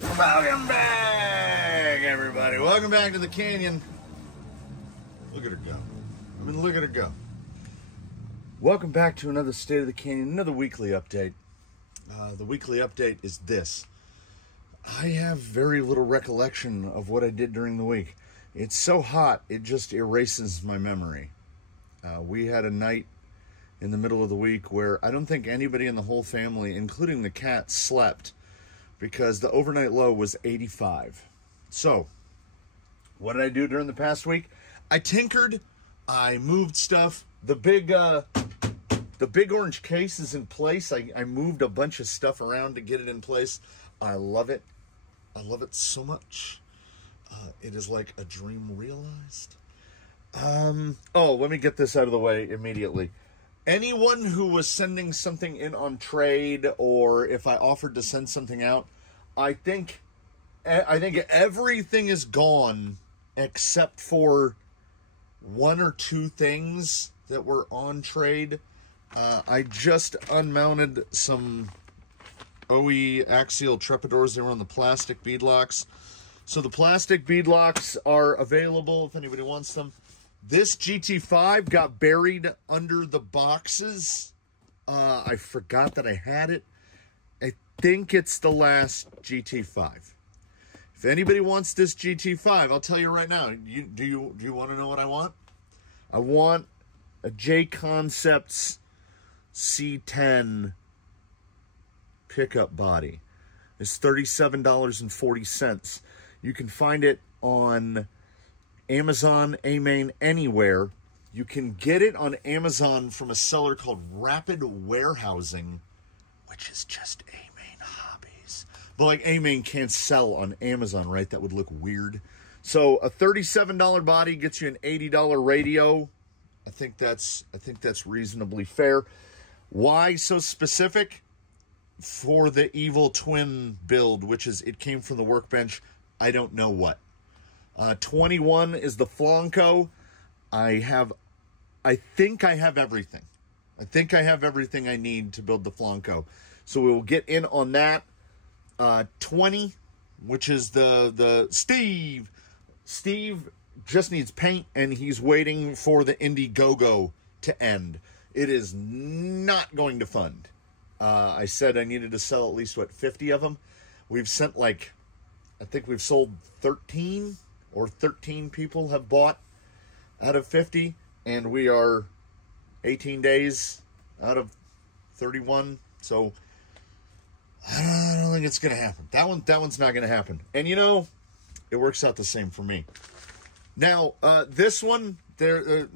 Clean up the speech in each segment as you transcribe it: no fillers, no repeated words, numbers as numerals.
Welcome back, everybody. Welcome back to the canyon. Look at her go. I mean, look at her go. Welcome back to another State of the Canyon, another weekly update. The weekly update is this. I have very little recollection of what I did during the week. It's so hot, it just erases my memory. We had a night in the middle of the week where I don't think anybody in the whole family, including the cat, slept because the overnight low was 85. So, what did I do during the past week? I tinkered, I moved stuff. The big orange case is in place. I moved a bunch of stuff around to get it in place. I love it. I love it so much. It is like a dream realized. Let me get this out of the way immediately. Anyone who was sending something in on trade, or if I offered to send something out, I think everything is gone except for one or two things that were on trade. I just unmounted some OE axial trepidors. They were on the plastic beadlocks. So the plastic beadlocks are available if anybody wants them. This GT5 got buried under the boxes. I forgot that I had it. I think it's the last GT5. If anybody wants this GT5, I'll tell you right now. Do you want to know what I want? I want a J-Concepts C10 pickup body. It's $37.40. You can find it on Amazon, A-Main, anywhere. You can get it on Amazon from a seller called Rapid Warehousing, which is just A-Main Hobbies. But like A-Main can't sell on Amazon, right? That would look weird. So a $37 body gets you an $80 radio. I think that's reasonably fair. Why so specific? For the Evil Twin build, which is, it came from the workbench. I don't know what. 21 is the Flanco. I think I have everything. I think I have everything I need to build the Flanco. So we will get in on that. 20, which is the Steve. Steve just needs paint, and he's waiting for the Indiegogo to end. It is not going to fund. I said I needed to sell at least, 50 of them? We've sent I think we've sold 13, or 13 people have bought out of 50, and we are 18 days out of 31, so I don't think it's going to happen. That one's not going to happen. And it works out the same for me. Now, this one, here's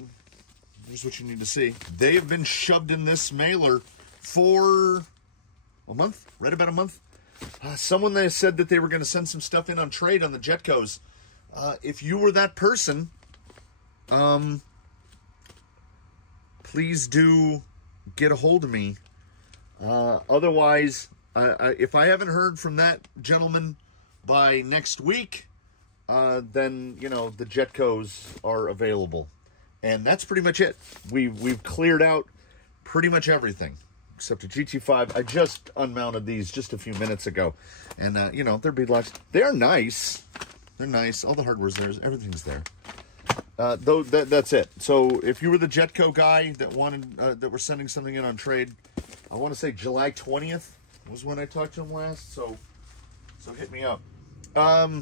what you need to see. They have been shoved in this mailer for a month, right about a month. Someone they said that they were going to send some stuff in on trade on the Jetcos. If you were that person, please do get a hold of me. Otherwise, if I haven't heard from that gentleman by next week, then, the Jetcos are available. And that's pretty much it. We've cleared out pretty much everything except a GT5. I just unmounted these just a few minutes ago. And, they're beadlocks. They are nice. They're nice. All the hardware's there. Everything's there. That's it. So if you were the Jetco guy that wanted, that were sending something in on trade, I want to say July 20th was when I talked to him last. So hit me up. I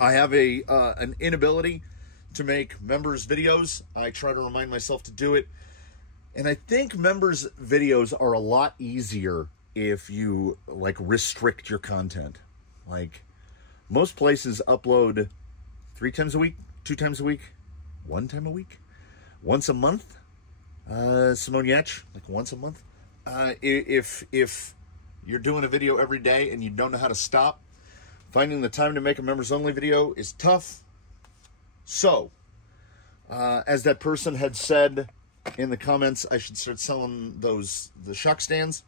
have an inability to make members videos. I try to remind myself to do it. And I think members videos are a lot easier if you restrict your content. Most places upload 3 times a week, 2 times a week, 1 time a week, once a month. Simone Yetch, once a month. If you're doing a video every day and you don't know how to stop, finding the time to make a members only video is tough. So, as that person had said in the comments, I should start selling the shock stands.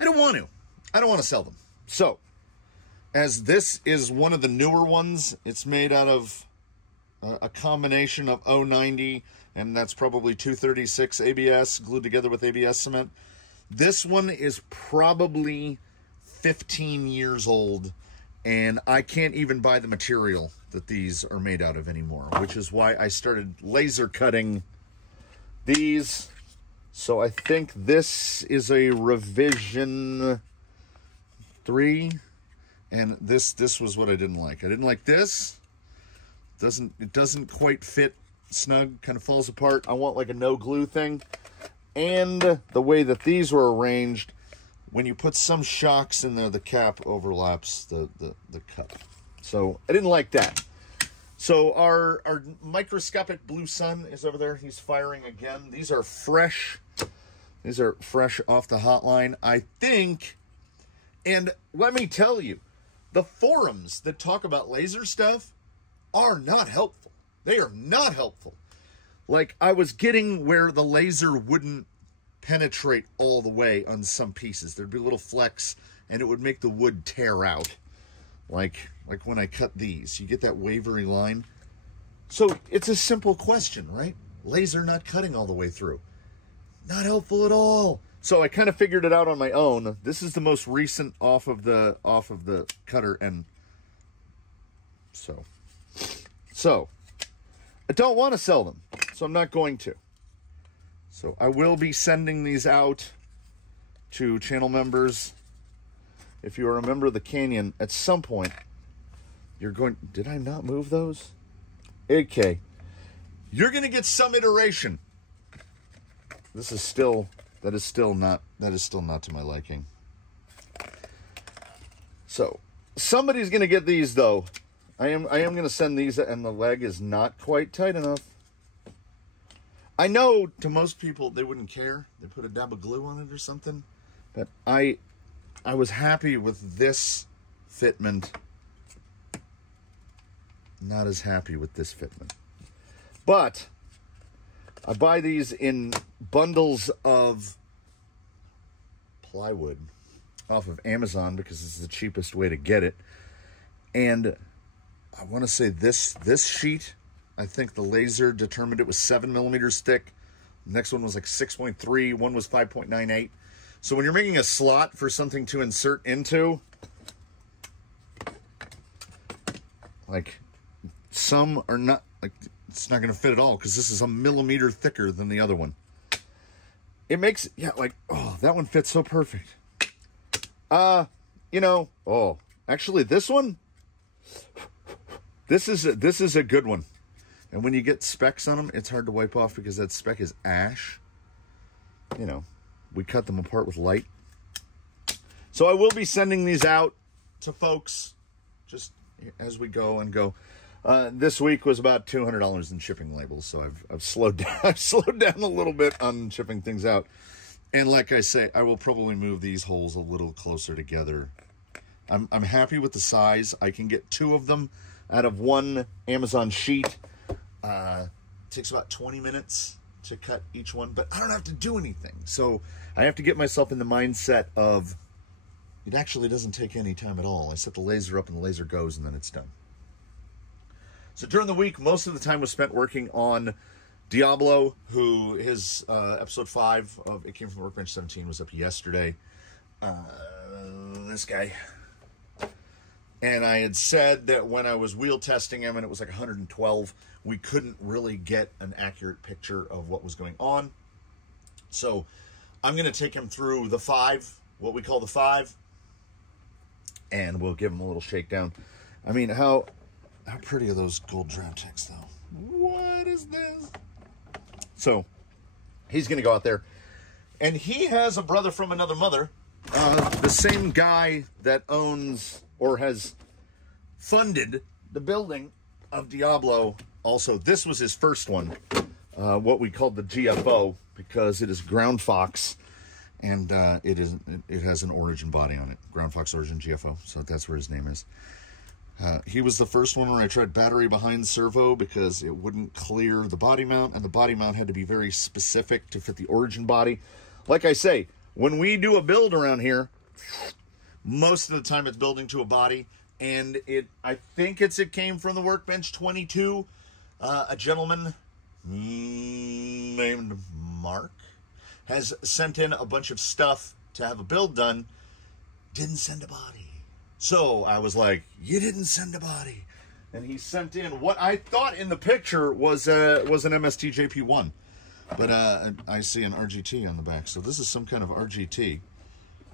I don't want to sell them. So, as this is one of the newer ones, it's made out of a combination of 090, and that's probably 236 ABS glued together with ABS cement. This one is probably 15 years old, and I can't even buy the material that these are made out of anymore, which is why I started laser cutting these. So I think this is a revision 3, and this was what I didn't like. I didn't like this. It doesn't quite fit snug, kind of falls apart. I want like a no glue thing. And the way that these were arranged, when you put some shocks in there, the cap overlaps the cup. So I didn't like that. So our microscopic blue sun is over there. He's firing again. These are fresh. These are fresh off the hotline, I think. And let me tell you, the forums that talk about laser stuff are not helpful. They are not helpful. Like, I was getting where the laser wouldn't penetrate all the way on some pieces. There'd be little flecks, and it would make the wood tear out. Like when I cut these, you get that wavery line. So it's a simple question, right? Laser not cutting all the way through. Not helpful at all. So I kind of figured it out on my own. This is the most recent off of the cutter, and so I don't want to sell them, so I'm not going to. So I will be sending these out to channel members. If you are a member of the Canyon, at some point, you're going... Did I not move those? Okay. You're going to get some iteration. That is still not to my liking. So, somebody's going to get these, though. I am going to send these, and the leg is not quite tight enough. I know to most people they wouldn't care. They put a dab of glue on it or something. But I was happy with this fitment. Not as happy with this fitment. But I buy these in bundles of plywood off of Amazon because it's the cheapest way to get it. And I want to say this sheet, I think the laser determined it was 7 millimeters thick. The next one was like 6.3. One was 5.98. So when you're making a slot for something to insert into, like, some are not, like, it's not going to fit at all because this is a millimeter thicker than the other one. It makes, yeah, like, oh, that one fits so perfect. You know, oh, actually this one, this is a good one. And when you get specks on them, it's hard to wipe off because that speck is ash. You know, we cut them apart with light. So I will be sending these out to folks just as we go and go. This week was about $200 in shipping labels, so I've slowed down. I've slowed down a little bit on shipping things out. And like I say, I will probably move these holes a little closer together. I'm happy with the size. I can get 2 of them out of one Amazon sheet. Takes about 20 minutes to cut each one, but I don't have to do anything. So I have to get myself in the mindset of it actually doesn't take any time at all. I set the laser up and the laser goes and then it's done. So during the week, most of the time was spent working on Diablo, who his episode 5 of It Came From Workbench 17 was up yesterday. This guy. And I had said that when I was wheel testing him and it was like 112, we couldn't really get an accurate picture of what was going on. So I'm going to take him through the 5, what we call the 5, and we'll give him a little shakedown. I mean, how pretty are those gold Dravtechs, though? What is this? So he's going to go out there. And he has a brother from another mother. The same guy that owns or has funded the building of Diablo. Also, this was his first one, what we called the GFO, because it is Ground Fox, and it has an origin body on it, Ground Fox Origin GFO, so that's where his name is. He was the first one where I tried battery behind servo because it wouldn't clear the body mount, and the body mount had to be very specific to fit the origin body. Like I say, when we do a build around here, most of the time it's building to a body, and I think it came from the Workbench 22. A gentleman named Mark has sent in a bunch of stuff to have a build done, didn't send a body. So I was like, you didn't send a body. And he sent in what I thought in the picture was an MST JP1. But I see an RGT on the back. So this is some kind of RGT.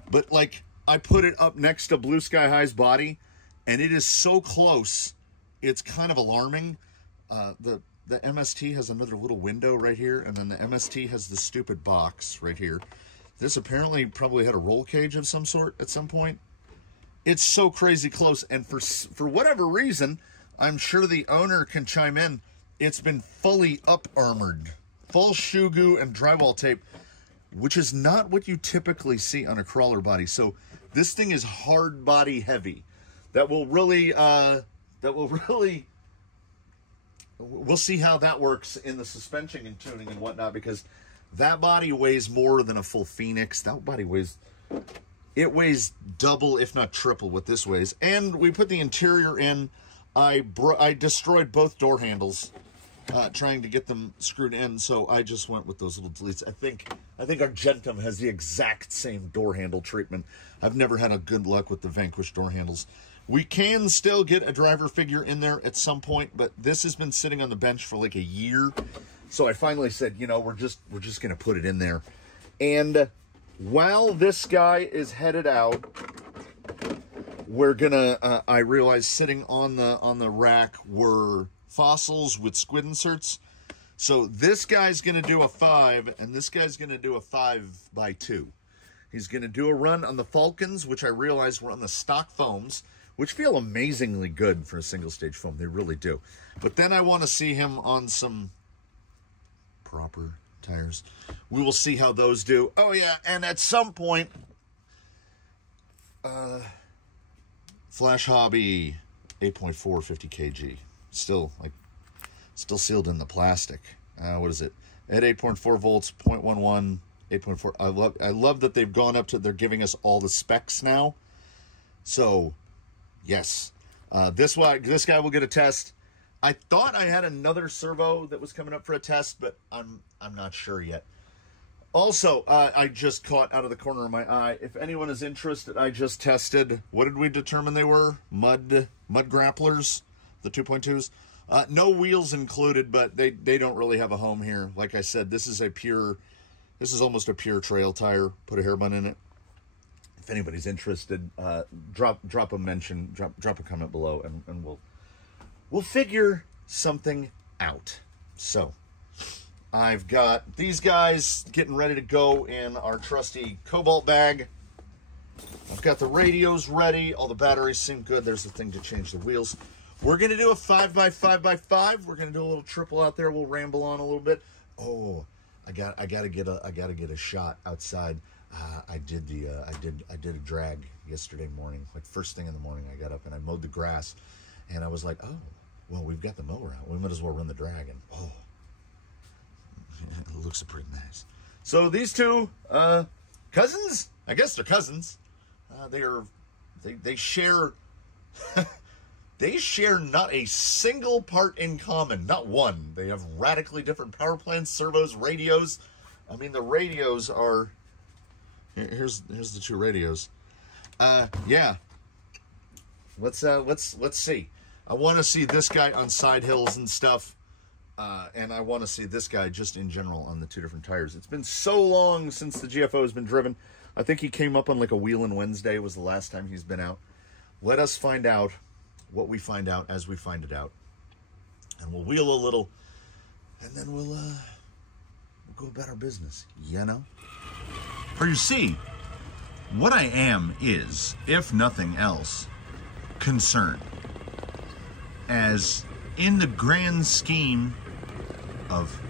But like, I put it up next to Blue Sky High's body, and it is so close, it's kind of alarming. The MST has another little window right here, and then the MST has the stupid box right here. This apparently probably had a roll cage of some sort at some point. It's so crazy close, and for whatever reason, I'm sure the owner can chime in, it's been fully up-armored. Full shoe goo and drywall tape, which is not what you typically see on a crawler body. So this thing is hard body heavy. That will really, we'll see how that works in the suspension and tuning and whatnot, because that body weighs more than a full Phoenix. That body weighs, it weighs double, if not triple what this weighs. And we put the interior in. I destroyed both door handles, trying to get them screwed in. So I just went with those little deletes. I think Argentum has the exact same door handle treatment. I've never had a good luck with the Vanquish door handles. We can still get a driver figure in there at some point, but this has been sitting on the bench for like a year. So I finally said, you know, we're just going to put it in there. And while this guy is headed out, we're going to, I realized sitting on the rack were fossils with squid inserts. So this guy's going to do a 5, and this guy's going to do a 5x2. He's going to do a run on the Falcons, which I realized were on the stock foams, which feel amazingly good for a single stage foam. They really do. But then I want to see him on some proper tires. We will see how those do. Oh yeah, and at some point, Flash Hobby 8.4 50 kg. Still sealed in the plastic. What is it? At 8.4 volts, 0.11, 8.4. I love that they've gone up to, they're giving us all the specs now. So yes, this guy will get a test. I thought I had another servo that was coming up for a test, but I'm not sure yet. Also, I just caught out of the corner of my eye. If anyone is interested, I just tested. What did we determine they were? Mud grapplers, the 2.2s. No wheels included, but they don't really have a home here. Like I said, this is almost a pure trail tire. Put a hair bun in it. If anybody's interested, drop a mention, drop a comment below, and we'll figure something out. So I've got these guys getting ready to go in our trusty Cobalt bag. I've got the radios ready. All the batteries seem good. There's the thing to change the wheels. We're going to do a 5x5x5. We're going to do a little triple out there. We'll ramble on a little bit. Oh, I got to get a shot outside. I did a drag yesterday morning. Like first thing in the morning, I got up and I mowed the grass, and I was like, oh, well, we've got the mower out. We might as well run the drag. And oh, it looks pretty nice. So these two cousins, I guess they're cousins. They share they share not a single part in common, not one. They have radically different power plants, servos, radios. I mean, the radios are. Here's the two radios. Yeah. Let's see. I want to see this guy on side hills and stuff, and I want to see this guy just in general on the two different tires. It's been so long since the GFO has been driven. I think he came up on like a Wheelin' Wednesday was the last time he's been out. Let us find out what we find out as we find it out, and we'll wheel a little, and then we'll go about our business. You know. For you see, what I am is, if nothing else, concerned. As in the grand scheme of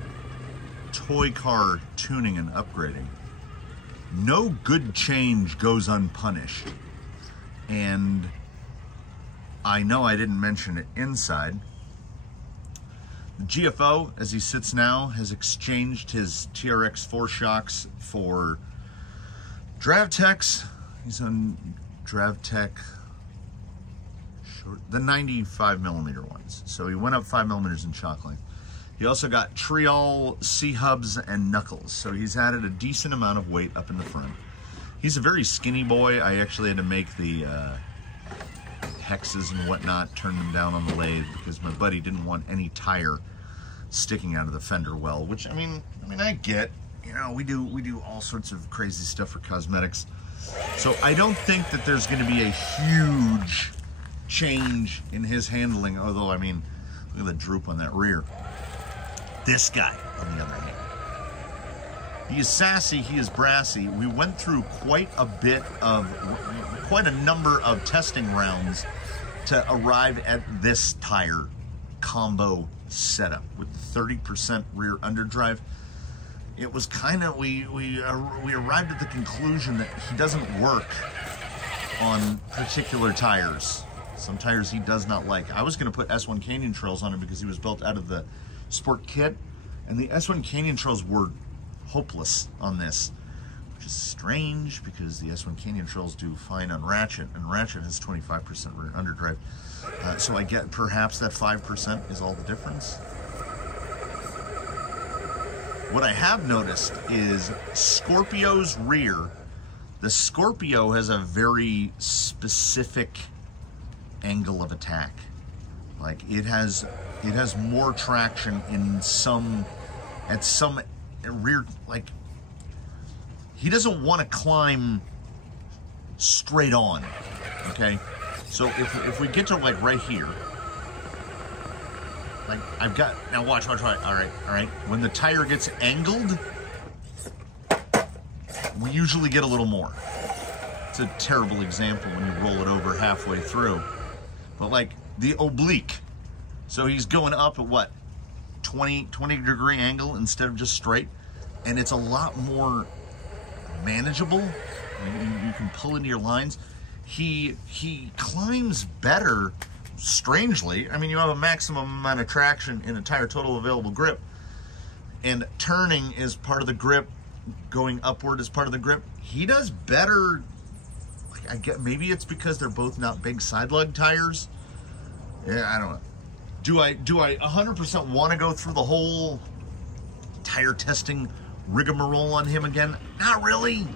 toy car tuning and upgrading, no good change goes unpunished. And I know I didn't mention it inside. The GFO, as he sits now, has exchanged his TRX 4 shocks for Dravtechs. He's on Dravtech short, the 95mm ones. So he went up 5mm in shock length. He also got Triol C-hubs and knuckles. So he's added a decent amount of weight up in the front. He's a very skinny boy. I actually had to make the hexes and whatnot, turn them down on the lathe because my buddy didn't want any tire sticking out of the fender well, which I mean I get. You know, we do all sorts of crazy stuff for cosmetics. So I don't think that there's going to be a huge change in his handling, although I mean, look at the droop on that rear. This guy, on the other hand, he is sassy, he is brassy. We went through quite a number of testing rounds to arrive at this tire combo setup with 30% rear underdrive. It was kind of, we arrived at the conclusion that he doesn't work on particular tires. Some tires he does not like. I was going to put S1 Canyon Trails on him because he was built out of the Sport kit, and the S1 Canyon Trails were hopeless on this, which is strange because the S1 Canyon Trails do fine on Ratchet, and Ratchet has 25% rear underdrive. So I get perhaps that 5% is all the difference. What I have noticed is Scorpio's rear. The Scorpio has a very specific angle of attack. Like it has more traction in some rear, like he doesn't want to climb straight on. Okay, so if we get to like right here, like I've got, now watch, all right, when the tire gets angled, we usually get a little more. It's a terrible example when you roll it over halfway through, but like the oblique, so he's going up at what, 20 degree angle instead of just straight, and it's a lot more manageable. You can pull into your lines. He climbs better, strangely. I mean, you have a maximum amount of traction in a tire total available grip, and turning is part of the grip, going upward is part of the grip. He does better. Like, I get, maybe it's because they're both not big side lug tires. Yeah, I don't know. Do I 100% want to go through the whole tire testing rigmarole on him again? Not really,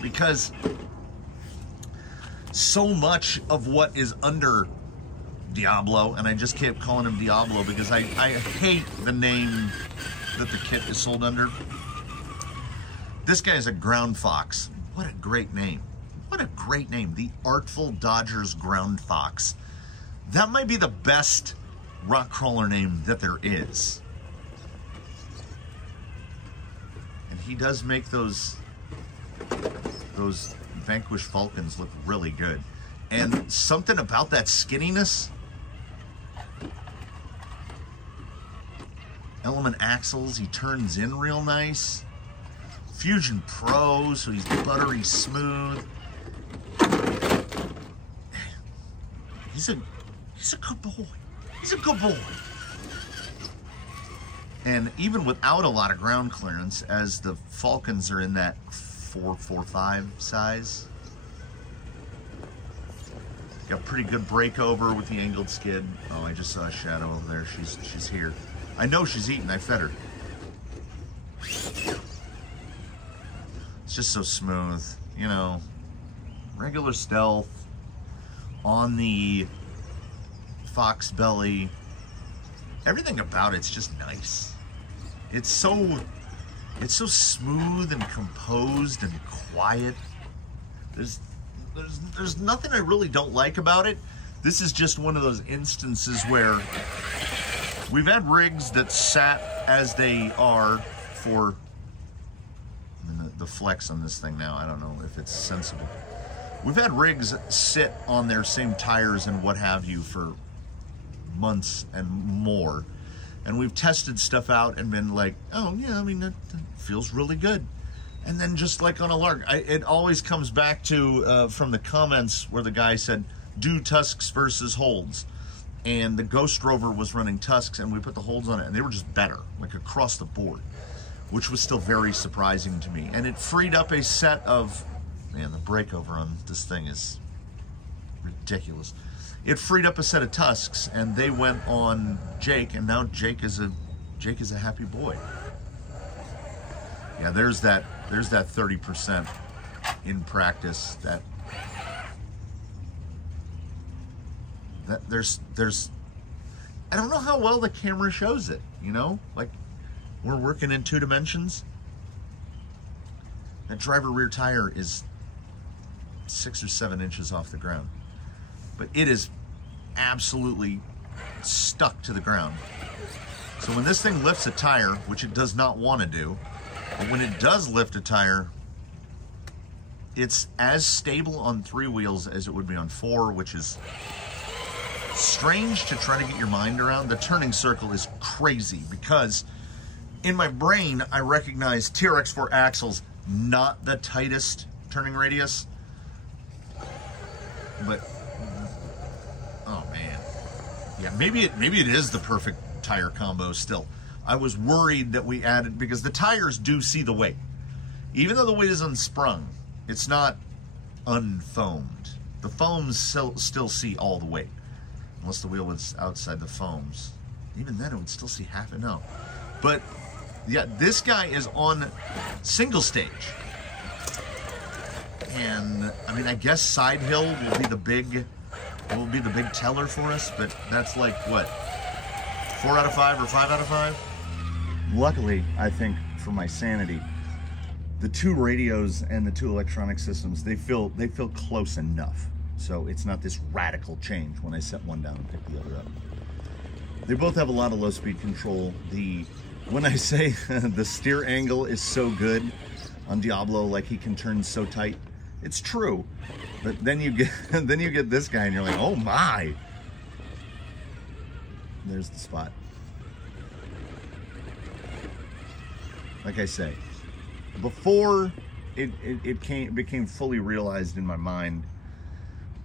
because so much of what is under Diablo, and I just kept calling him Diablo because I hate the name that the kit is sold under. This guy is a Ground Fox. What a great name. What a great name. The Artful Dodgers Ground Fox. That might be the best rock crawler name that there is. And he does make those Vanquish Falcons look really good. And something about that skinniness. Element axles, he turns in real nice. Fusion Pro, so he's buttery smooth. He's a good boy. He's a good boy. And even without a lot of ground clearance, as the Falcons are in that 4.45 size, got pretty good breakover with the angled skid. Oh, I just saw a shadow over there. She's here. I know she's eating. I fed her. It's just so smooth, you know. Regular stealth on the Fox belly. Everything about it's just nice. It's so smooth and composed and quiet. There's nothing I really don't like about it. This is just one of those instances where we've had rigs that sat as they are for, I mean, the flex on this thing now, I don't know if it's sensible. We've had rigs sit on their same tires and what have you for months and more, and we've tested stuff out and been like, oh yeah, I mean, that feels really good. And then just like on a lark, it always comes back to from the comments where the guy said, do tusks versus holds. And the Ghost Rover was running tusks, and we put the holds on it, and they were just better, like across the board, which was still very surprising to me. And it freed up a set of, man, the breakover on this thing is ridiculous. It freed up a set of tusks, and they went on Jake, and now Jake is a happy boy. Yeah, there's that 30%. in practice that there's I don't know how well the camera shows it, you know? Like, we're working in 2 dimensions. That driver rear tire is 6 or 7 inches off the ground. But it is absolutely stuck to the ground. So when this thing lifts a tire, which it does not want to do, but when it does lift a tire, it's as stable on 3 wheels as it would be on 4, which is strange to try to get your mind around. The turning circle is crazy because in my brain, I recognize TRX4 axles, not the tightest turning radius, but oh man, yeah, maybe it is the perfect tire combo still. I was worried that we added, because the tires do see the weight. Even though the weight is unsprung, it's not unfoamed. The foams still see all the weight. Unless the wheel was outside the foams. Even then it would still see half it. No. But yeah, this guy is on single stage. And I mean, I guess side hill will be the big teller for us, but that's like what? 4 out of 5 or 5 out of 5? Luckily, I think for my sanity, the 2 radios and the 2 electronic systems, they feel close enough. So it's not this radical change when I set one down and pick the other up. They both have a lot of low speed control. When I say the steer angle is so good on Diablo, like he can turn so tight, it's true. But then you get this guy and you're like, oh my. There's the spot. Like I say, before it became fully realized in my mind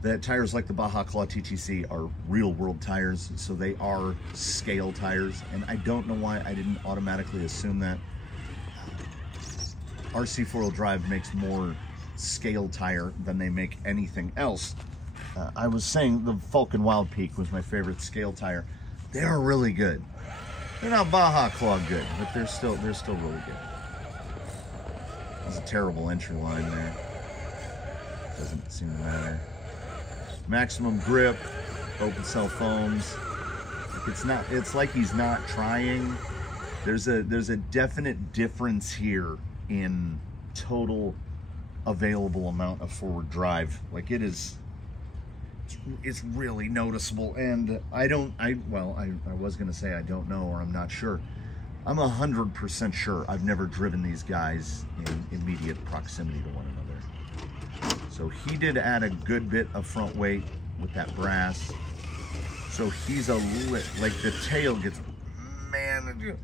that tires like the Baja Claw TTC are real world tires, so they are scale tires, and I don't know why I didn't automatically assume that. RC 4-wheel drive makes more scale tire than they make anything else. I was saying the Falcon Wild Peak was my favorite scale tire. They are really good. They're not Baja Claw good, but they're still really good. There's a terrible entry line there. Doesn't seem to matter. Maximum grip, open cell foams. It's like he's not trying. There's a definite difference here in total available amount of forward drive. Like it's really noticeable. And I was gonna say I don't know, or I'm not sure. I'm 100% sure I've never driven these guys in immediate proximity to one another. So he did add a good bit of front weight with that brass. So he's like the tail gets, man,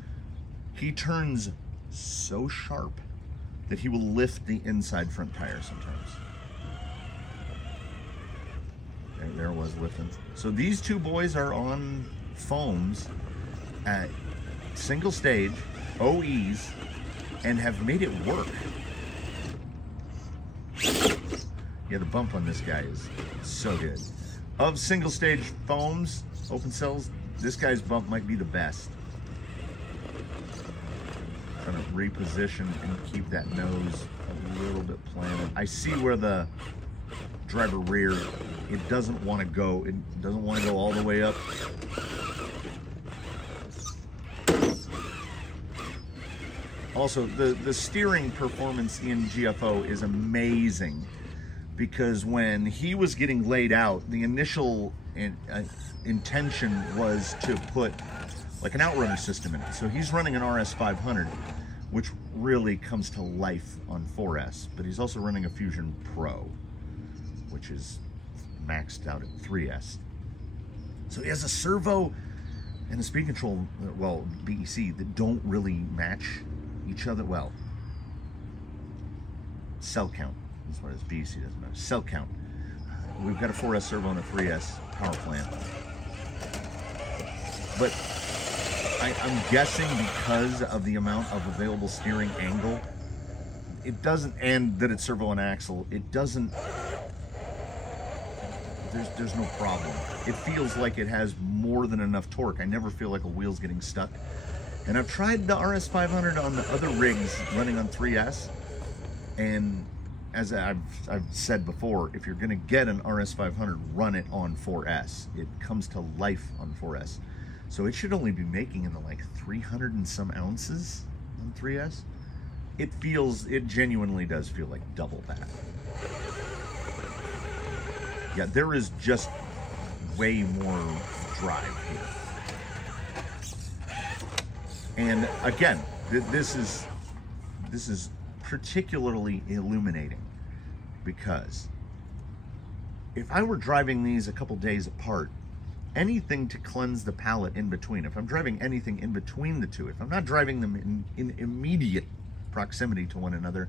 he turns so sharp that he will lift the inside front tire sometimes. There it was lifting. So these 2 boys are on foams at single stage, OEs, and have made it work. Yeah, the bump on this guy is so good. Of single stage foams, open cells, this guy's bump might be the best. Trying to reposition and keep that nose a little bit planted. I see where the driver rear, it doesn't want to go. It doesn't want to go all the way up. Also, the steering performance in GFO is amazing, because when he was getting laid out, the initial intention was to put like an outrunner system in it. So he's running an RS500, which really comes to life on 4S, but he's also running a Fusion Pro, which is maxed out at 3S. So he has a servo and a speed control, well, BEC, that don't really match each other. Well, cell count is what it is. BEC doesn't matter. Cell count. We've got a 4S servo and a 3S power plant. But I'm guessing because of the amount of available steering angle, it doesn't, and that it's servo and axle, it doesn't, there's no problem. It feels like it has more than enough torque. I never feel like a wheel's getting stuck. And I've tried the RS500 on the other rigs running on 3S, and as I've said before, if you're going to get an RS500, run it on 4S. It comes to life on 4S. So it should only be making in the like 300 and some ounces on 3S. It genuinely does feel like double that. Yeah, there is just way more drive here. And again, this is particularly illuminating because if I were driving these a couple days apart, anything to cleanse the palate in between, if I'm driving anything in between the two, if I'm not driving them in immediate proximity to one another,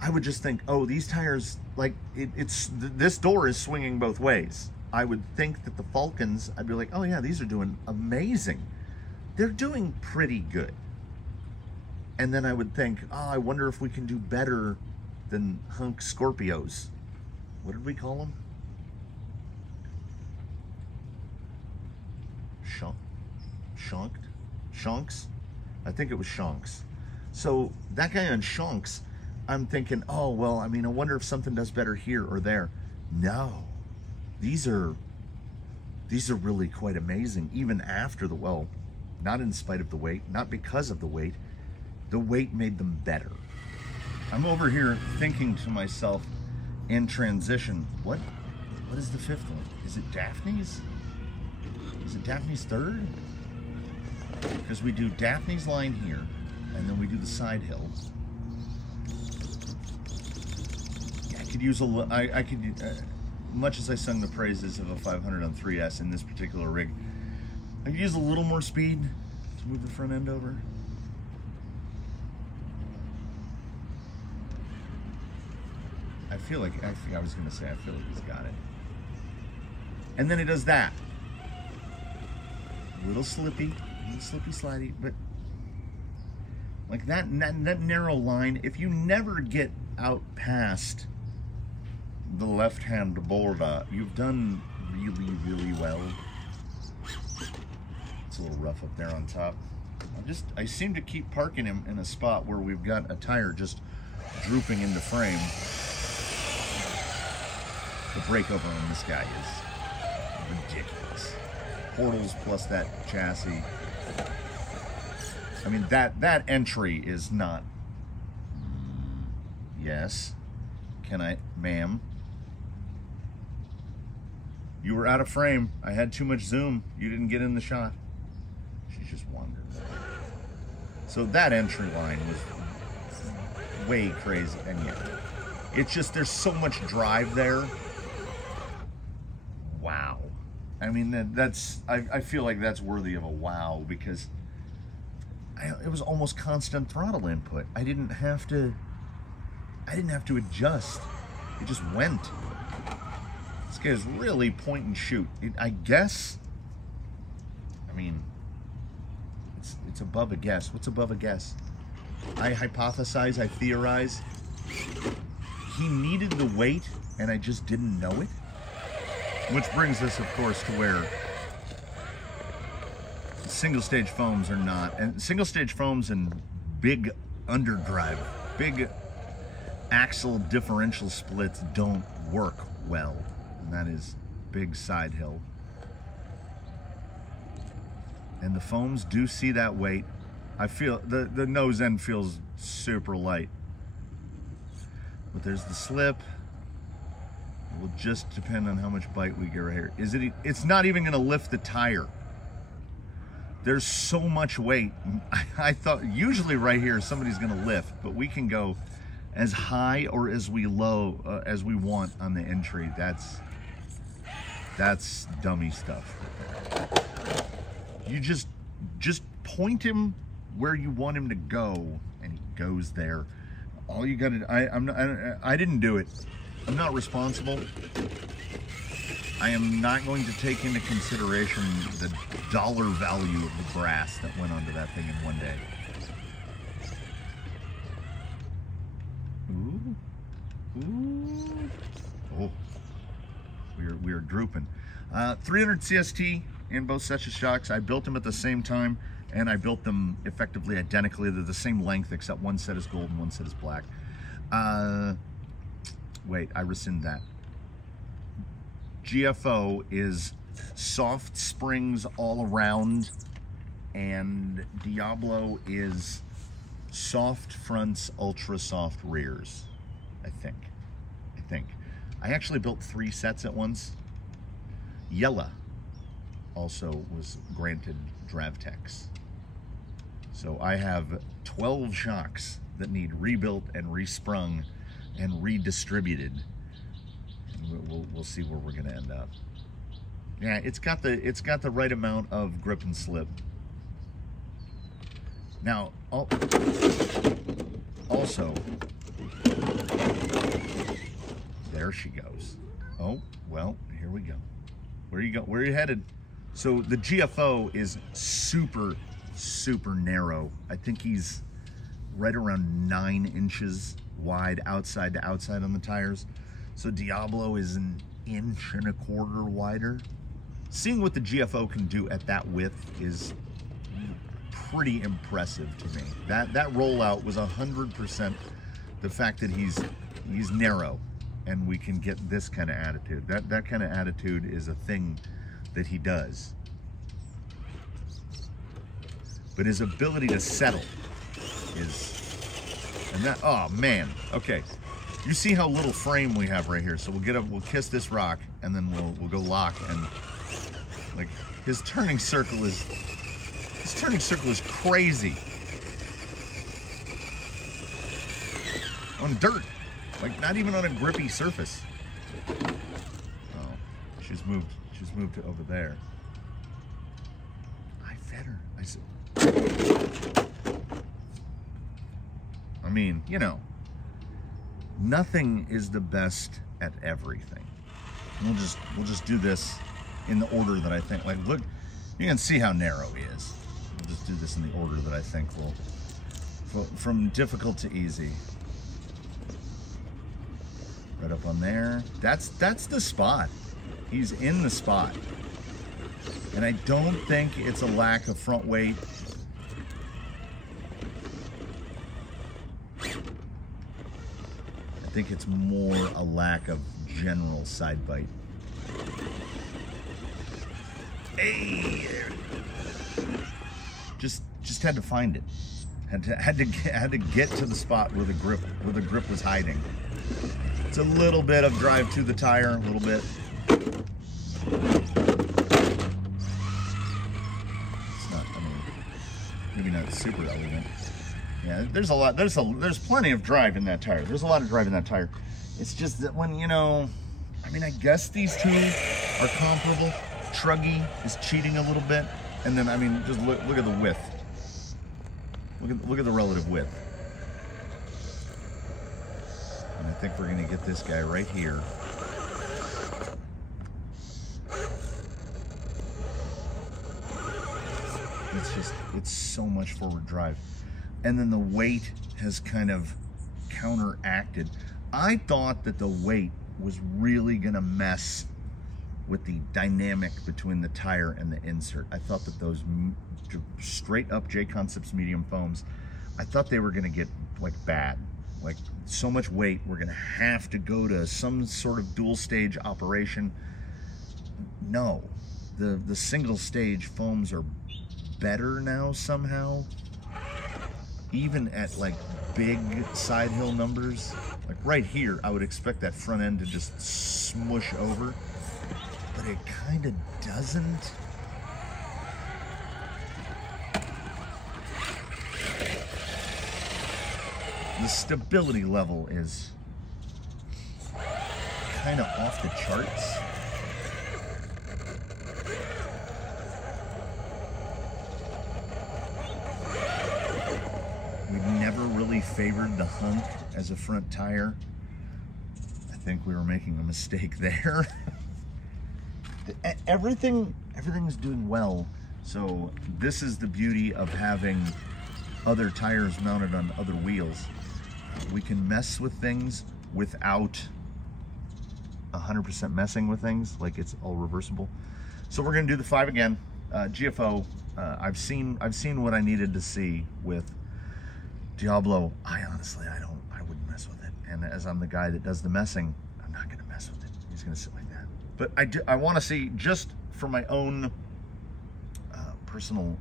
I would just think, oh, these tires, like, this door is swinging both ways. I would think that the Falcons, I'd be like, oh yeah, these are doing amazing. They're doing pretty good. And then I would think, oh, I wonder if we can do better than hunk Scorpios. What did we call them? Shonks? I think it was Shonks. So that guy on Shonks, I'm thinking, oh, well, I mean, I wonder if something does better here or there. No, these are really quite amazing, even after the, well, not in spite of the weight, not because of the weight made them better. I'm over here thinking to myself in transition, what is the fifth one? Is it Daphne's? Is it Daphne's third? Because we do Daphne's line here, and then we do the side hill. I could use I could, much as I sung the praises of a 500 on 3S in this particular rig, I could use a little more speed to move the front end over. I feel like he's got it. And then it does that. A little slippy slidey, but like that narrow line, if you never get out past the left-hand border, you've done really, really well. It's a little rough up there on top. I seem to keep parking him in a spot where we've got a tire just drooping into frame. The breakover on this guy is ridiculous. Portals plus that chassis. I mean, that entry is not... Yes. Can I... Ma'am? You were out of frame. I had too much zoom. You didn't get in the shot. She's just wandered. So that entry line was way crazy. And yeah, it's just, there's so much drive there. Wow. I mean, I feel like that's worthy of a wow, because it was almost constant throttle input. I didn't have to adjust. It just went. This guy's really point and shoot. I guess, I mean, it's above a guess. What's above a guess? I hypothesize, I theorize. He needed the weight, and I just didn't know it. Which brings us, of course, to where single stage foams are not, and single stage foams and big underdrive, big axle differential splits don't work well. And that is big side hill. And the foams do see that weight. I feel the nose end feels super light. But there's the slip. It will just depend on how much bite we get right here. It's not even gonna lift the tire. There's so much weight. I thought usually right here somebody's gonna lift, but we can go as high or as low as we want on the entry. That's dummy stuff. You just point him where you want him to go, and he goes there. All you gotta, I didn't do it. I'm not responsible. I am not going to take into consideration the dollar value of the brass that went onto that thing in one day. Ooh. Oh, we are drooping. 300 CST in both sets of shocks. I built them at the same time, and I built them effectively identically. They're the same length, except one set is gold and one set is black. wait, I rescind that. GFO is soft springs all around, and Diablo is soft fronts, ultra soft rears, I think. I actually built 3 sets at once. Yella also was granted Dravtechs. So I have 12 shocks that need rebuilt and resprung and redistributed. And we'll see where we're gonna end up. Yeah, it's got the right amount of grip and slip. Now, also, there she goes. Oh, well, here we go. Where you go? Where are you headed? So the GFO is super, super narrow. I think he's right around 9 inches wide outside to outside on the tires. So Diablo is 1.25 inches wider. Seeing what the GFO can do at that width is pretty impressive to me. That rollout was 100% the fact that he's narrow and we can get this kind of attitude. That kind of attitude is a thing that he does. But his ability to settle is, and that, oh man, okay. You see how little frame we have right here. So we'll get up, we'll kiss this rock, and then we'll go lock, and like his turning circle is crazy. On dirt, like not even on a grippy surface. Oh, she's moved to over there. I fed her. I said, I mean, you know, nothing is the best at everything. We'll just do this in the order that I think. Like, look, you can see how narrow he is. We'll just do this in the order that I think will, from difficult to easy. Right up on there. That's the spot. He's in the spot. And I don't think it's a lack of front weight. I think it's more a lack of general side bite. Hey, just had to find it. Had to get to the spot where the grip was hiding. It's a little bit of drive to the tire, a little bit. It's not, I mean, maybe not super elegant. Yeah, there's plenty of drive in that tire. There's a lot of drive in that tire. It's just that when, you know, I mean, I guess these two are comparable. Truggy is cheating a little bit. And then, I mean, just look at the width. Look at the relative width. And I think we're gonna get this guy right here. It's so much forward drive. And then the weight has kind of counteracted. I thought that the weight was really gonna mess with the dynamic between the tire and the insert. I thought that those straight up J-Concepts medium foams, I thought they were gonna get like bad. Like so much weight, we're gonna have to go to some sort of dual stage operation. No, the single stage foams are better now somehow. Even at like big side hill numbers, like right here, I would expect that front end to just smush over, but it kind of doesn't. The stability level is kind of off the charts. We've never really favored the hunk as a front tire. I think we were making a mistake there. Everything's doing well. So this is the beauty of having other tires mounted on other wheels. We can mess with things without 100% messing with things, like it's all reversible. So we're gonna do the 5 again. GFO, I've seen what I needed to see with Diablo. I wouldn't mess with it. And as I'm the guy that does the messing, I'm not gonna mess with it. He's gonna sit like that. But I wanna see, just for my own personal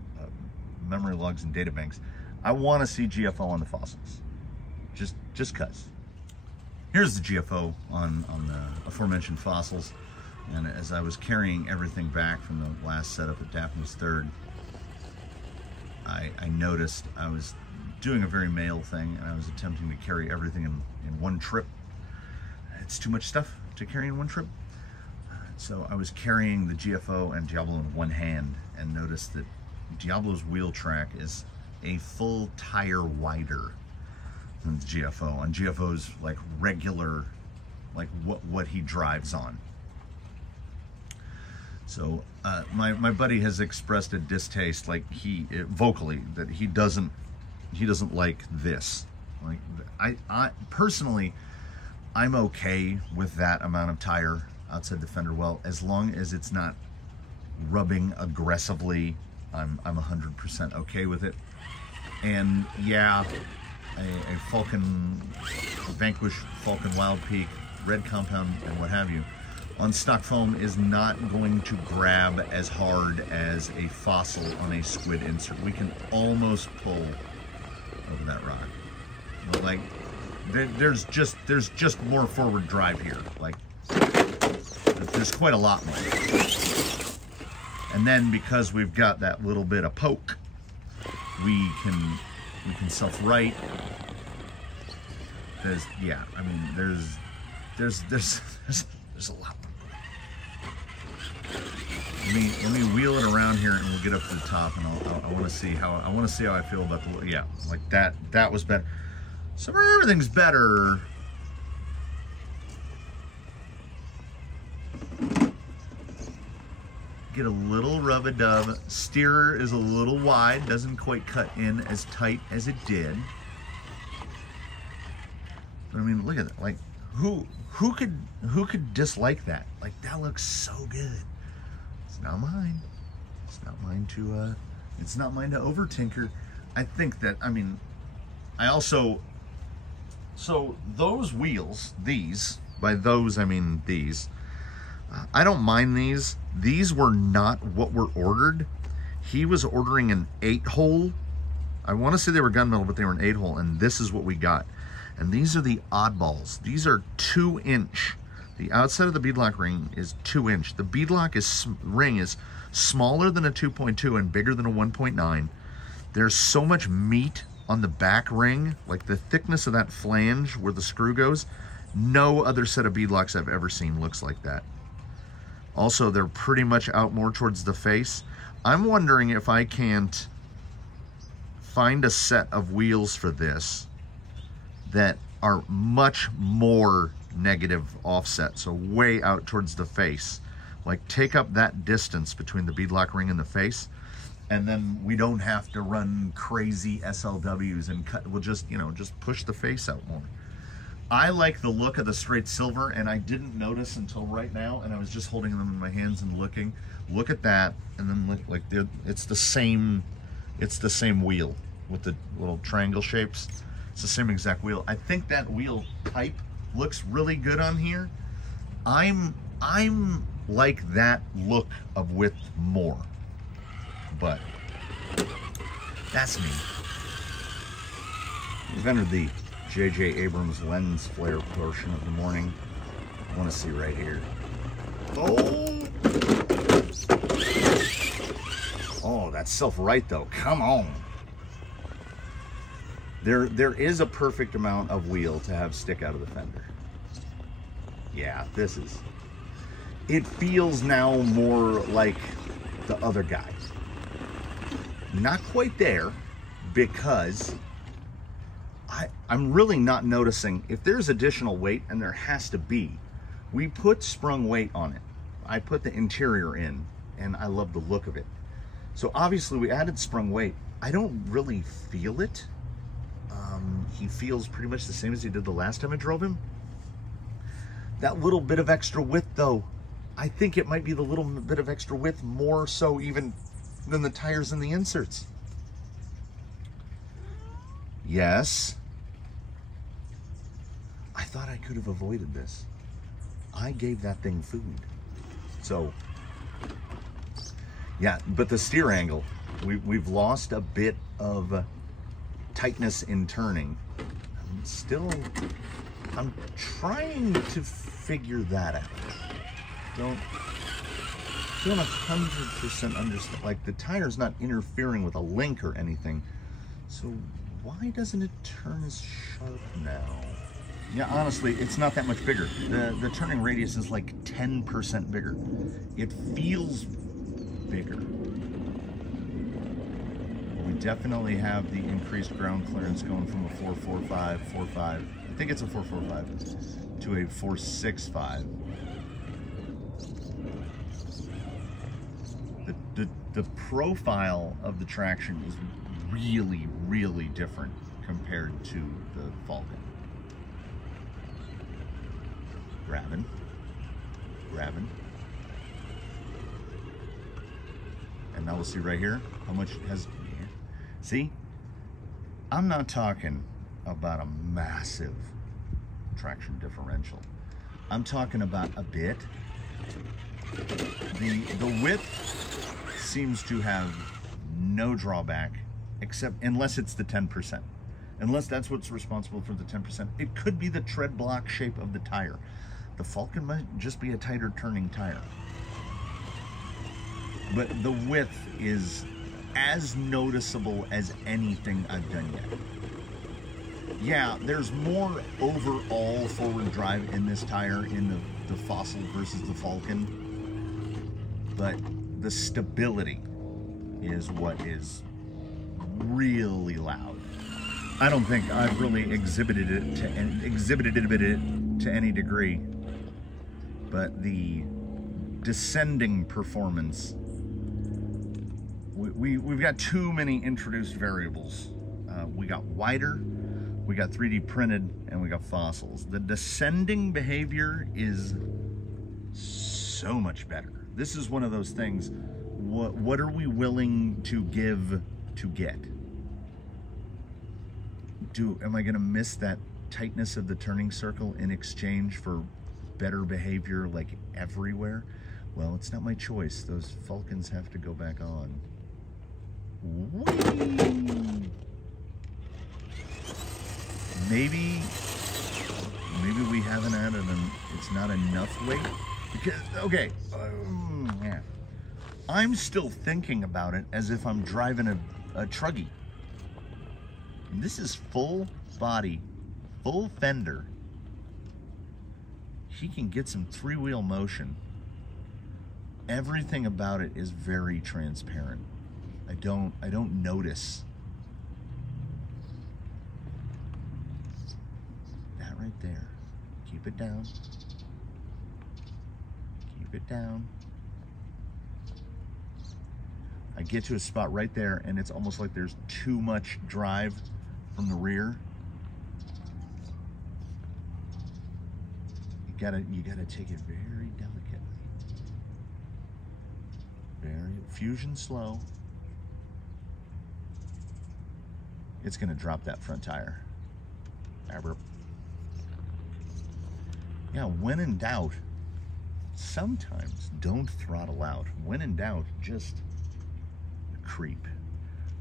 memory logs and data banks, I wanna see GFO on the fossils. Just cause. Here's the GFO on the aforementioned fossils. And as I was carrying everything back from the last setup at Daphne's Third, I noticed I was doing a very male thing, and I was attempting to carry everything in one trip. It's too much stuff to carry in one trip. So I was carrying the GFO and Diablo in one hand, and noticed that Diablo's wheel track is a full tire wider than the GFO, on GFO's like regular, like what he drives on. So my buddy has expressed a distaste, like vocally, that he doesn't like this. Like I personally, I'm okay with that amount of tire outside the fender well, as long as it's not rubbing aggressively. I'm 100% okay with it. And yeah, a Falcon, Vanquish, Falcon Wild Peak, red compound, and what have you, on stock foam is not going to grab as hard as a fossil on a squid insert. We can almost pull over that rock. But like, there's just more forward drive here. Like, there's quite a lot more. And then because we've got that little bit of poke, we can self-right. Yeah, I mean, there's a lot. Let me wheel it around here, and we'll get up to the top, and I want to see how I feel about the, yeah, like that was better. So everything's better. Get a little rub-a-dub. Steerer is a little wide, doesn't quite cut in as tight as it did. But I mean, look at that. Like, who could dislike that? Like, that looks so good. It's not mine. It's not mine to over tinker. I think that, I mean, so those wheels, these, by those I mean these, I don't mind these. These were not what were ordered. He was ordering an 8-hole. I want to say they were gunmetal, but they were an 8-hole, and this is what we got. And these are the oddballs. These are 2-inch. The outside of the beadlock ring is 2-inch. The beadlock ring is smaller than a 2.2 and bigger than a 1.9. There's so much meat on the back ring, like the thickness of that flange where the screw goes. No other set of beadlocks I've ever seen looks like that. Also, they're pretty much out more towards the face. I'm wondering if I can't find a set of wheels for this that are much more negative offset, so way out towards the face. Like, take up that distance between the beadlock ring and the face, and then we don't have to run crazy SLWs and cut. We'll just, you know, just push the face out more. I like the look of the straight silver, and I didn't notice until right now, and I was just holding them in my hands and looking. Look at that, and then look, like it's the same wheel with the little triangle shapes. It's the same exact wheel. I think that wheel type looks really good on here. I'm like that look of width more, but that's me. We've entered the J.J. Abrams lens flare portion of the morning. I want to see right here. Oh, that's self-right though. Come on. There is a perfect amount of wheel to have stick out of the fender. Yeah, it feels now more like the other guy. Not quite there, because I'm really not noticing. If there's additional weight, and there has to be, we put sprung weight on it. I put the interior in, and I love the look of it. So obviously we added sprung weight. I don't really feel it. He feels pretty much the same as he did the last time I drove him. That little bit of extra width though, I think it might be the little bit of extra width more so even than the tires and the inserts. Yes. I thought I could have avoided this. I gave that thing food. So, yeah, but the steer angle, we've lost a bit of tightness in turning. I'm trying to figure that out. Don't 100% understand. Like, the tire's not interfering with a link or anything. So why doesn't it turn as sharp now? Yeah, honestly, it's not that much bigger. The turning radius is like 10% bigger. It feels bigger. We definitely have the increased ground clearance going from a 4.45, I think it's a 4.45, to a 4.65. The profile of the traction is really, really different compared to the Falcon. Grabbing. And now we'll see right here how much it has. See, I'm not talking about a massive traction differential. I'm talking about a bit. The width seems to have no drawback, except unless it's the 10%. Unless that's what's responsible for the 10%. It could be the tread block shape of the tire. The Falcon might just be a tighter turning tire. But the width is as noticeable as anything I've done yet. Yeah, there's more overall forward drive in this tire in the Fossil versus the Falcon. But the stability is what is really loud. I don't think I've really exhibited it to any degree, but the descending performance, we've got too many introduced variables. We got wider, we got 3D printed, and we got fossils. The descending behavior is so much better. This is one of those things, what are we willing to give to get? Am I gonna miss that tightness of the turning circle in exchange for better behavior like everywhere? Well, it's not my choice. Those Falcons have to go back on. Whee! Maybe we haven't added it's not enough weight. Because, okay, yeah. I'm still thinking about it as if I'm driving a truggy. This is full body, full fender. He can get some three-wheel motion. Everything about it is very transparent. I don't notice that right there. Keep it down. Keep it down. I get to a spot right there and it's almost like there's too much drive from the rear. You gotta take it very delicately. Fusion slow. It's gonna drop that front tire. Yeah, when in doubt, sometimes don't throttle out. When in doubt, just creep.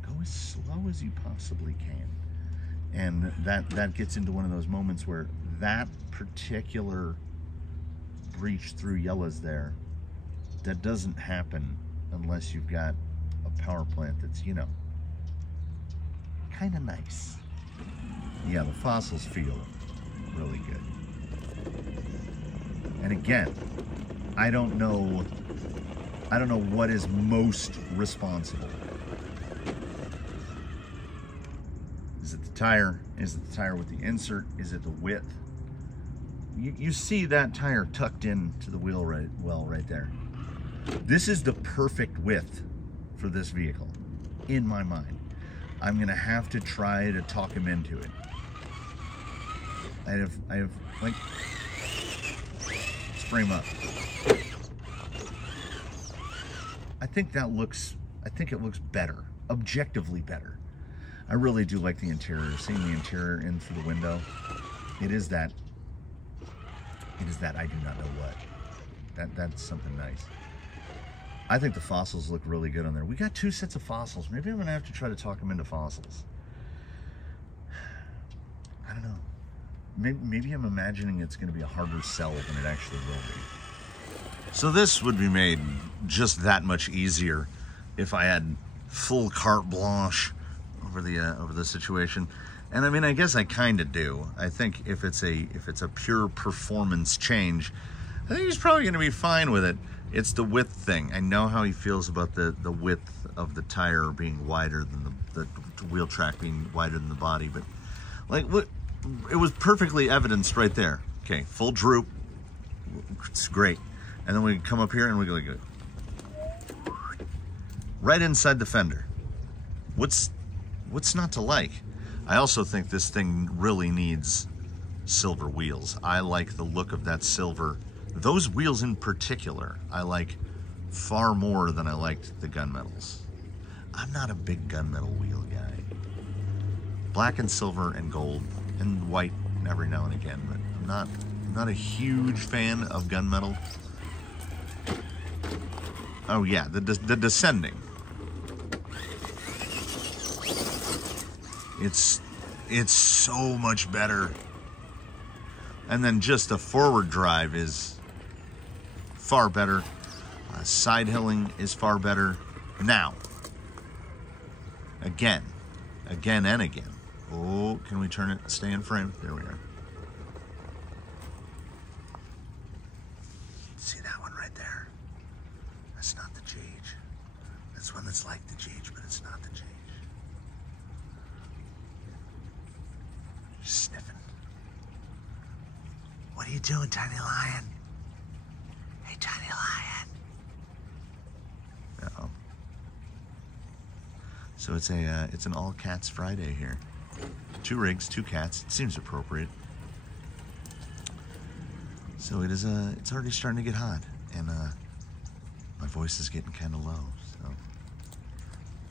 Go as slow as you possibly can. And that gets into one of those moments where that particular breach through yellows there, that doesn't happen unless you've got a power plant that's, you know, kind of nice. Yeah, the fossils feel really good. And again, I don't know what is most responsible. Is it the tire? Is it the tire with the insert? Is it the width? You see that tire tucked into the wheel right there. This is the perfect width for this vehicle, in my mind. I'm gonna have to try to talk him into it. I have like, spray him up. I think it looks better, objectively better. I really do like the interior, seeing the interior in through the window. It is that It is that I do not know what. That's something nice. I think the fossils look really good on there. We got 2 sets of fossils. Maybe I'm gonna have to try to talk them into fossils. I don't know. Maybe I'm imagining it's gonna be a harder sell than it actually will be. So this would be made just that much easier if I had full carte blanche over the situation. And I mean, I guess I kind of do. I think if it's a pure performance change, I think he's probably going to be fine with it. It's the width thing. I know how he feels about the width of the tire being wider than the wheel track being wider than the body, but like, look, it was perfectly evidenced right there. Okay, full droop. It's great. And then we come up here and we go right inside the fender. What's not to like? I also think this thing really needs silver wheels. I like the look of that silver. Those wheels in particular, I like far more than I liked the gunmetals. I'm not a big gunmetal wheel guy. Black and silver and gold and white every now and again, but I'm not a huge fan of gunmetal. Oh yeah, the descending. It's so much better. And then just the forward drive is far better. Side hilling is far better. Now, again and again. Oh, can we turn it, stay in frame? There we are. See that one right there? That's not the Gauge. That's one that's like the Gauge, but it's not the Gauge. Just sniffing. What are you doing, Tiny Lion? Hey, Tiny Lion. Uh-oh. So it's an all cats Friday here. 2 rigs, 2 cats. It seems appropriate. So it is it's already starting to get hot, and my voice is getting kind of low. So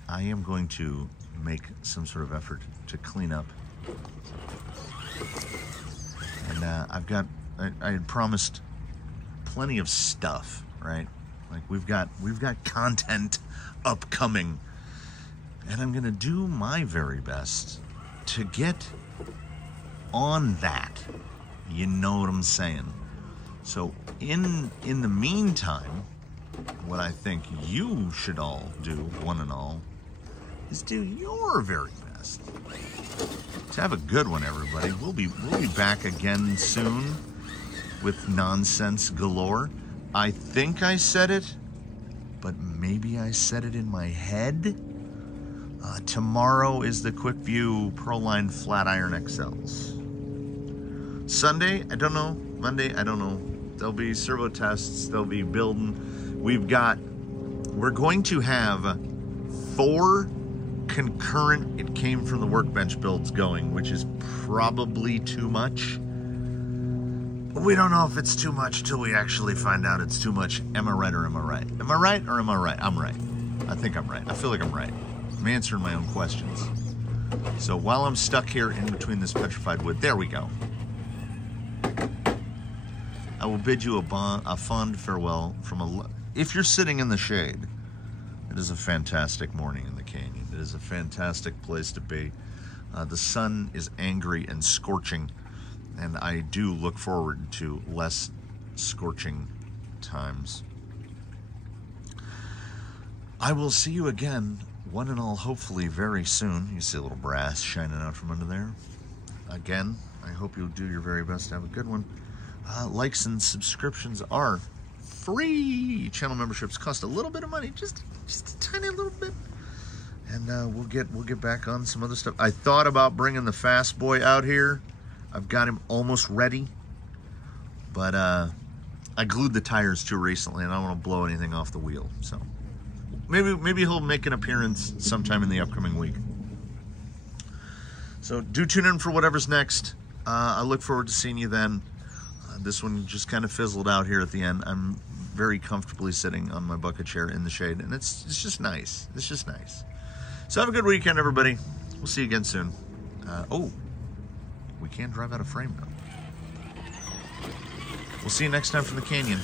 I am going to make some sort of effort to clean up. And I had promised plenty of stuff, right? Like we've got content upcoming, and I'm gonna do my very best to get on that. You know what I'm saying? So in the meantime, what I think you should all do, one and all, is do your very best. So have a good one, everybody. We'll be back again soon with nonsense galore. I think I said it, but maybe I said it in my head. Tomorrow is the Quick View Proline Flat Iron XLs. Sunday, I don't know. Monday, I don't know. There'll be servo tests. There'll be building. We're going to have 4 concurrent It Came From the Workbench builds going, which is probably too much. We don't know if it's too much till we actually find out it's too much. Am I right or am I right? Am I right or am I right? I'm right. I think I'm right. I feel like I'm right. I'm answering my own questions. So while I'm stuck here in between this petrified wood, there we go. I will bid you a fond farewell from if you're sitting in the shade, it is a fantastic morning in the canyon. It is a fantastic place to be. The sun is angry and scorching, and I do look forward to less scorching times. I will see you again, one and all, hopefully very soon. You see a little brass shining out from under there. Again, I hope you'll do your very best to have a good one. Likes and subscriptions are free. Channel memberships cost a little bit of money, just a tiny little bit. And we'll get back on some other stuff. I thought about bringing the Fast Boy out here. I've got him almost ready, but I glued the tires too recently, and I don't want to blow anything off the wheel. So maybe he'll make an appearance sometime in the upcoming week. So do tune in for whatever's next. I look forward to seeing you then. This one just kind of fizzled out here at the end. I'm very comfortably sitting on my bucket chair in the shade, and it's just nice. It's just nice. So have a good weekend, everybody. We'll see you again soon. Oh, we can't drive out of frame now. We'll see you next time from the canyon.